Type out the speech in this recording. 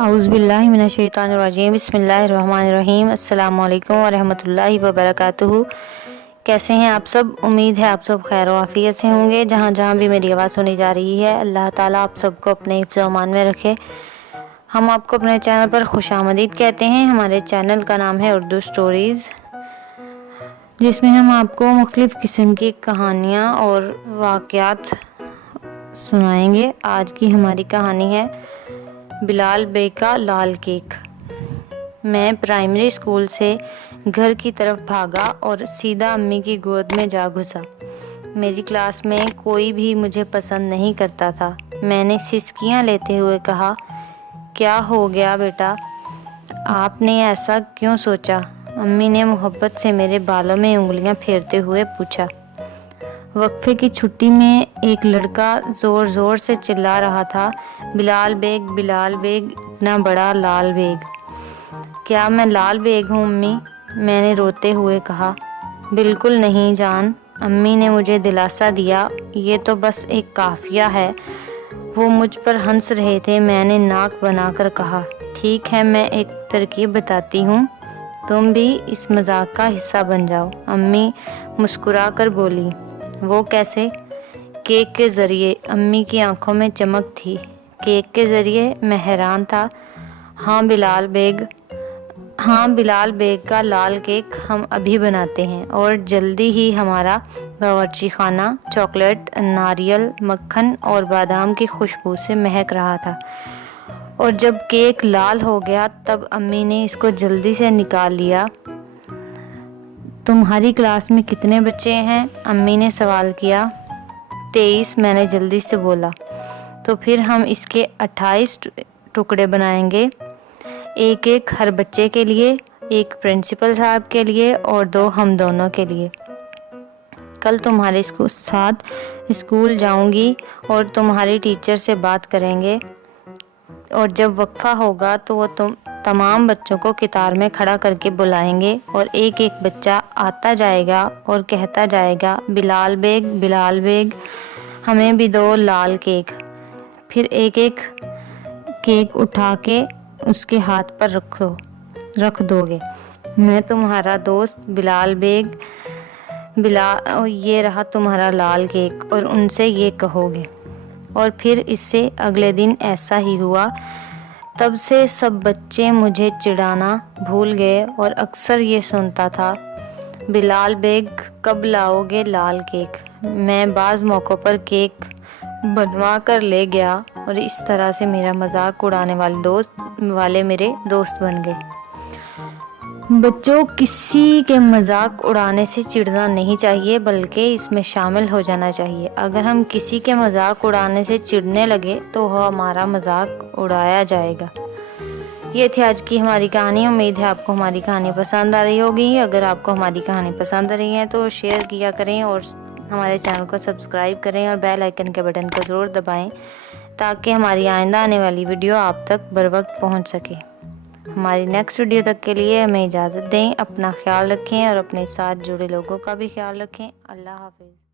اعوذ باللہ من الشیطان الرجیم بسم اللہ الرحمن الرحیم السلام علیکم ورحمۃ وبرکاتہ۔ کیسے ہیں آپ سب؟ امید ہے آپ سب خیر و عافیت سے ہوں گے۔ جہاں جہاں بھی میری آواز سنی جا رہی ہے، اللہ تعالیٰ آپ سب کو اپنے حفظ و امان میں رکھے۔ ہم آپ کو اپنے چینل پر خوش آمدید کہتے ہیں۔ ہمارے چینل کا نام ہے اردو سٹوریز، جس میں ہم آپ کو مختلف قسم کی کہانیاں اور واقعات سنائیں گے۔ آج کی ہماری کہانی ہے بلال بیگ کا لال کیک۔ میں پرائمری اسکول سے گھر کی طرف بھاگا اور سیدھا امی کی گود میں جا گھسا۔ میری کلاس میں کوئی بھی مجھے پسند نہیں کرتا تھا۔ میں نے سسکیاں لیتے ہوئے کہا، کیا ہو گیا بیٹا؟ آپ نے ایسا کیوں سوچا؟ امی نے محبت سے میرے بالوں میں انگلیاں پھیرتے ہوئے پوچھا۔ وقفے کی چھٹی میں ایک لڑکا زور زور سے چلا رہا تھا، بلال بیگ، بلال بیگ، اتنا بڑا لال بیگ۔ کیا میں لال بیگ ہوں امی؟ میں نے روتے ہوئے کہا۔ بالکل نہیں جان، امی نے مجھے دلاسا دیا، یہ تو بس ایک قافیہ ہے۔ وہ مجھ پر ہنس رہے تھے۔ میں نے ناک بنا کر کہا، ٹھیک ہے، میں ایک ترکیب بتاتی ہوں، تم بھی اس مذاق کا حصہ بن جاؤ۔ امی مسکرا کر بولی، وہ کیسے؟ کیک کے ذریعے۔ امی کی آنکھوں میں چمک تھی۔ کیک کے ذریعے؟ میں حیران تھا۔ ہاں بلال بیگ کا لال کیک ہم ابھی بناتے ہیں، اور جلدی ہی ہمارا باورچی خانہ چاکلیٹ، ناریل، مکھن اور بادام کی خوشبو سے مہک رہا تھا۔ اور جب کیک لال ہو گیا تب امی نے اس کو جلدی سے نکال لیا۔ تمہاری کلاس میں کتنے بچے ہیں؟ امی نے سوال کیا۔ 23، میں نے جلدی سے بولا۔ تو پھر ہم اس کے 28 ٹکڑے بنائیں گے، ایک ایک ہر بچے کے لیے، ایک پرنسپل صاحب کے لیے اور 2 ہم دونوں کے لیے۔ کل تمہارے ساتھ اسکول جاؤں گی اور تمہاری ٹیچر سے بات کریں گے، اور جب وقفہ ہوگا تو وہ تمام بچوں کو قطار میں کھڑا کر کے بلائیں گے، اور ایک ایک بچہ آتا جائے گا اور کہتا جائے گا، بلال بیگ، بلال بیگ، ہمیں بھی 2 لال کیک۔ پھر ایک ایک کیک اٹھا کے اس کے ہاتھ پر رکھ دو گے۔ میں تمہارا دوست بلال بیگ، یہ رہا تمہارا لال کیک، اور ان سے یہ کہو گے۔ اور پھر اس سے اگلے دن ایسا ہی ہوا۔ تب سے سب بچے مجھے چڑھانا بھول گئے، اور اکثر یہ سنتا تھا، بلال بیگ کب لاؤ گے لال کیک؟ میں بعض موقعوں پر کیک بنوا کر لے گیا، اور اس طرح سے میرا مذاق اڑانے والے میرے دوست بن گئے۔ بچوں، کسی کے مذاق اڑانے سے چڑھنا نہیں چاہیے، بلکہ اس میں شامل ہو جانا چاہیے۔ اگر ہم کسی کے مذاق اڑانے سے چڑھنے لگے تو ہمارا مذاق اڑایا جائے گا۔ یہ تھی آج کی ہماری کہانی۔ امید ہے آپ کو ہماری کہانی پسند آ رہی ہوگی۔ اگر آپ کو ہماری کہانی پسند آ رہی ہے تو شیئر کیا کریں، اور ہمارے چینل کو سبسکرائب کریں، اور بیل آئیکن کے بٹن کو ضرور دبائیں تاکہ ہماری آئندہ آنے والی ویڈیو آپ تک بر وقت پہنچ سکے۔ ہماری نیکسٹ ویڈیو تک کے لیے ہمیں اجازت دیں۔ اپنا خیال رکھیں اور اپنے ساتھ جڑے لوگوں کا بھی خیال رکھیں۔ اللہ حافظ۔